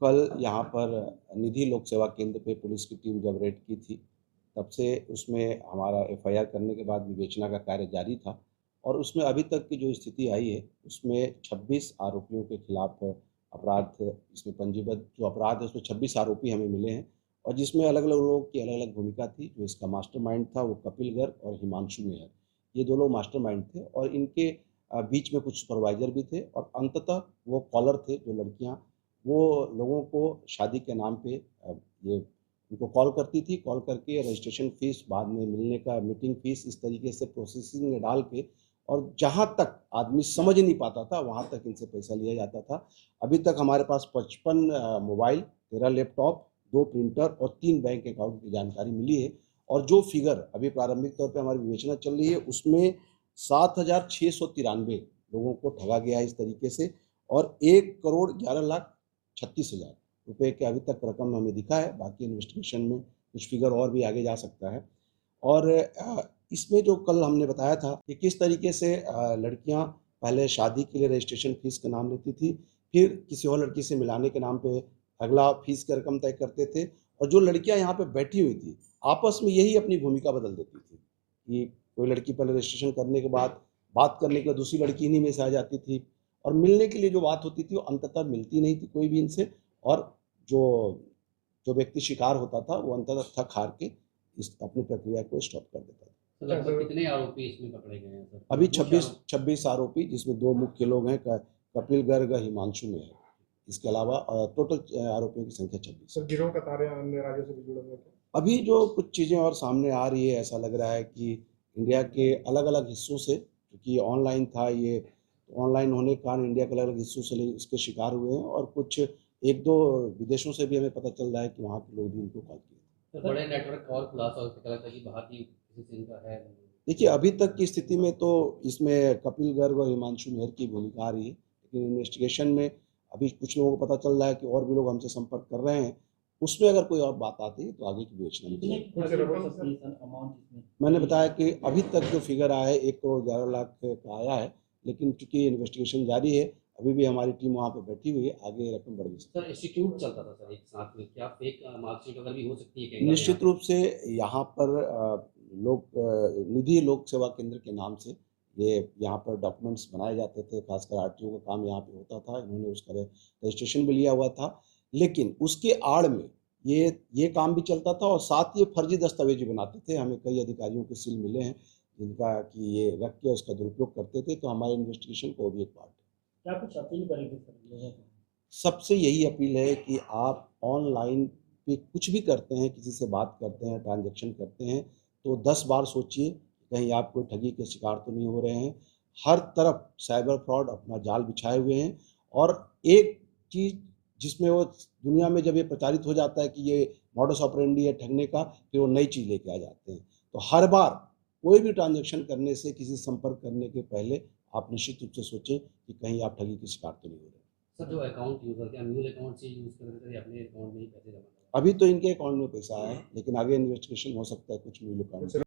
कल यहाँ पर निधि लोक सेवा केंद्र पे पुलिस की टीम जब रेड की थी, तब से उसमें हमारा एफआईआर करने के बाद विवेचना का कार्य जारी था और उसमें अभी तक की जो स्थिति आई है, उसमें 26 आरोपियों के खिलाफ अपराध इसमें पंजीबद्ध जो अपराध है, उसमें 26 आरोपी हमें मिले हैं और जिसमें अलग-अलग लोगों की अलग-अलग भूमिका थी। जो इसका मास्टरमाइंड था, वो कपिल गर्ग और हिमांशु मेहर, ये 2 लोग मास्टरमाइंड थे और इनके बीच में कुछ सुपरवाइज़र भी थे और अंततः वो कॉलर थे, जो लड़कियाँ वो लोगों को शादी के नाम पे ये उनको कॉल करती थी, कॉल करके रजिस्ट्रेशन फ़ीस बाद में मिलने का मीटिंग फ़ीस इस तरीके से प्रोसेसिंग में डाल के और जहाँ तक आदमी समझ नहीं पाता था, वहाँ तक इनसे पैसा लिया जाता था। अभी तक हमारे पास 55 मोबाइल, 13 लैपटॉप, 2 प्रिंटर और 3 बैंक अकाउंट की जानकारी मिली है और जो फ़िगर अभी प्रारंभिक तौर पे हमारी विवेचना चल रही है, उसमें 7,693 लोगों को ठगा गया है इस तरीके से और 1,11,36,000 रुपए के अभी तक रकम हमें दिखा है। बाकी इन्वेस्टिगेशन में कुछ फिगर और भी आगे जा सकता है और इसमें जो कल हमने बताया था कि किस तरीके से लड़कियां पहले शादी के लिए रजिस्ट्रेशन फीस का नाम लेती थी, फिर किसी और लड़की से मिलाने के नाम पे अगला फीस की रकम तय करते थे और जो लड़कियां यहाँ पे बैठी हुई थी, आपस में यही अपनी भूमिका बदल देती थी कि कोई लड़की पहले रजिस्ट्रेशन करने के बाद बात करने के बाद दूसरी लड़की इन्हीं में से आ जाती थी और मिलने के लिए जो बात होती थी वो अंततः मिलती नहीं थी कोई भी इनसे और जो जो व्यक्ति शिकार होता था वो अंततः थक हार के इस अपनी प्रक्रिया को स्टॉप कर देता था। तो लगभग कितने आरोपी इसमें पकड़े गए हैं सर? अभी मुख्य 26 आरोपी जिसमें 2 मुख्य लोग हैं कपिल गर्ग, हिमांशु मेहर। इसके अलावा टोटल आरोपियों की संख्या 26। सर गिरोह का तारे अन्य राज्यों से भी जुड़े हुए थे। अभी जो कुछ चीज़ें और सामने आ रही है, ऐसा लग रहा है कि इंडिया के अलग-अलग हिस्सों से, क्योंकि ऑनलाइन था ये, तो ऑनलाइन होने के कारण इंडिया के अलग-अलग हिस्सों से इसके शिकार हुए हैं और कुछ 1-2 विदेशों से भी हमें पता चल रहा है कि वहाँ के लोग भी इनको कॉल किए थे। तो बड़े नेटवर्क और खुलासा हो सका था कि भारतीय किसी से इनका है। देखिए, अभी तक की स्थिति में तो इसमें कपिल गर्ग और हिमांशु मेहर की भूमिका आ रही है, लेकिन इन्वेस्टिगेशन में अभी कुछ लोगों को पता चल रहा है कि और भी लोग हमसे संपर्क कर रहे हैं। उसमें अगर कोई और बात आती है, तो आगे की विवेचना में बताएँगे। मैंने बताया कि अभी तक जो फिगर आया है 1,11,00,000 का आया है, लेकिन चूँकि इन्वेस्टिगेशन जारी है, अभी भी हमारी टीम वहाँ पे बैठी हुई है, आगे रकम बढ़ भी सकती है। सर इंस्टीट्यूट चलता था सर एक साथ में, क्या फेक मार्कशीट वगैरह भी हो सकती है कई बार निश्चित रूप से यहाँ पर निधि लोक सेवा केंद्र के नाम से ये यहाँ पर डॉक्यूमेंट्स बनाए जाते थे, खासकर आरटीओ का काम यहाँ पे होता था, इन्होंने उसका रजिस्ट्रेशन भी लिया हुआ था। लेकिन उसके आड़ में ये काम भी चलता था और साथ ही ये फर्जी दस्तावेज भी बनाते थे। हमें कई अधिकारियों के सील मिले हैं, जिनका कि ये रख के उसका दुरुपयोग करते थे, तो हमारे इन्वेस्टिगेशन का वो भी एक पार्ट है। क्या कुछ अपील करेंगे सर लोगों को? सबसे यही अपील है कि आप ऑनलाइन पे कुछ भी करते हैं, किसी से बात करते हैं, ट्रांज़ैक्शन करते हैं, तो 10 बार सोचिए, कहीं आप कोई ठगी के शिकार तो नहीं हो रहे हैं। हर तरफ साइबर फ्रॉड अपना जाल बिछाए हुए हैं और एक चीज़ जिसमें वो दुनिया में जब ये प्रचारित हो जाता है कि ये मॉडस ऑपरेंडी है ठगने का, फिर वो नई चीज़ लेके आ जाते हैं। तो हर बार कोई भी ट्रांज़ैक्शन करने से, किसी से संपर्क करने के पहले आप निश्चित रूप से सोचें कि कहीं आप ठगी के शिकार तो नहीं हो रहे हैं। सर जो अकाउंट यूज़र क्या म्यूल अकाउंट से यूज़ कर रहे थे अपने अकाउंट में ही पैसे जमा अभी तो इनके अकाउंट में पैसा आया है, लेकिन आगे इन्वेस्टिगेशन हो सकता है कुछ म्यूल अकाउंट